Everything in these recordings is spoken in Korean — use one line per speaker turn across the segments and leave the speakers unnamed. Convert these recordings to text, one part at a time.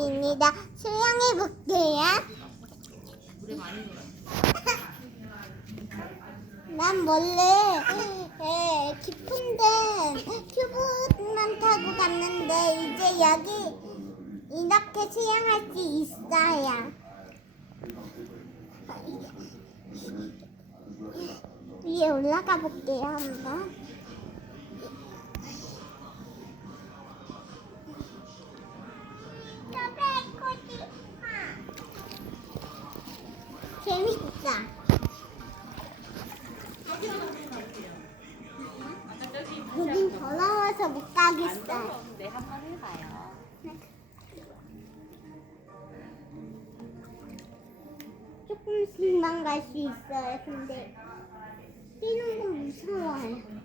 봄이팀입니다. 수영해 볼게요. 난 원래 에, 깊은데 튜브만 타고 갔는데 이제 여기 이렇게 수영할 수 있어요. 위에 올라가 볼게요 한번. 더러워서 못 가겠어요.
네, 한번 해봐요.
조금씩만 갈 수 있어요. 근데 뛰는 건 무서워요.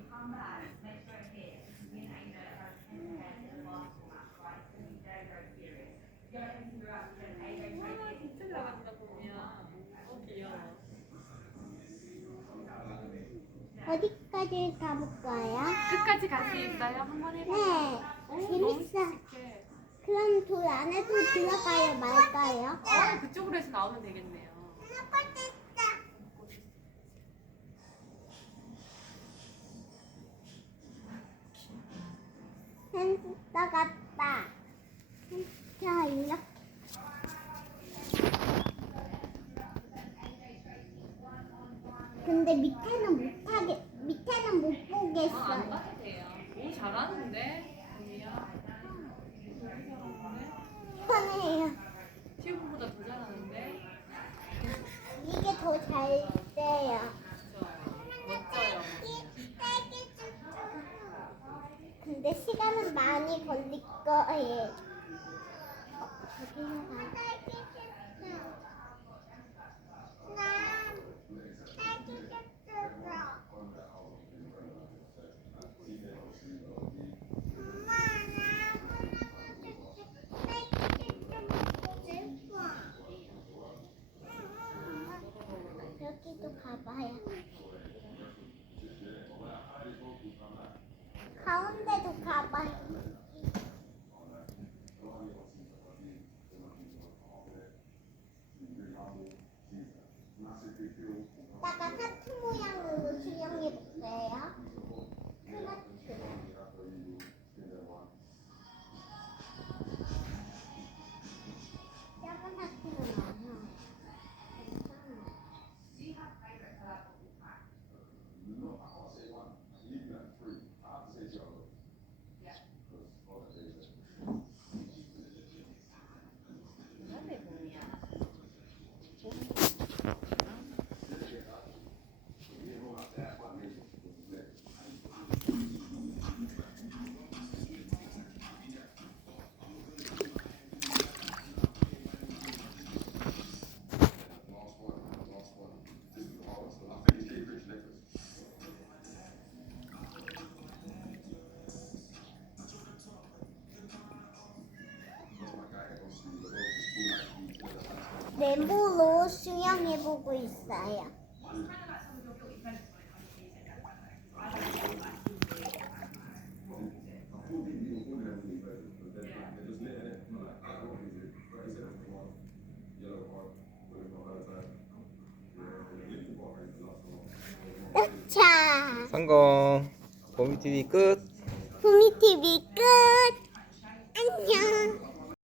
와, 진짜 잘한다, 보면. 어, 귀여워.
어디까지 가볼까요?
끝까지 갈 수 있어요? 한번 해봐요.
네,
어,
재밌어. 그럼 돌 안에도 들어가요, 말까요?
어, 그쪽으로 해서 나오면 되겠네요.
햄스터 같다. 자, 이렇게. 근데 밑에는 못 하게, 밑에는 못
아, 안. 가도 돼요. 오, 잘하는데?
편해요.
튜브보다 더 잘하는데?
이게 더 잘 돼요.
그쵸. 멋져요.
근데 시간은 많이 걸릴 거예요. 어, 저기는 가. 여기도 가봐요. 가운데도 가봐 멤버로 수영해 보고 있어요. 자,
성공. 보미 TV 끝.
구미 TV 끝. 안녕.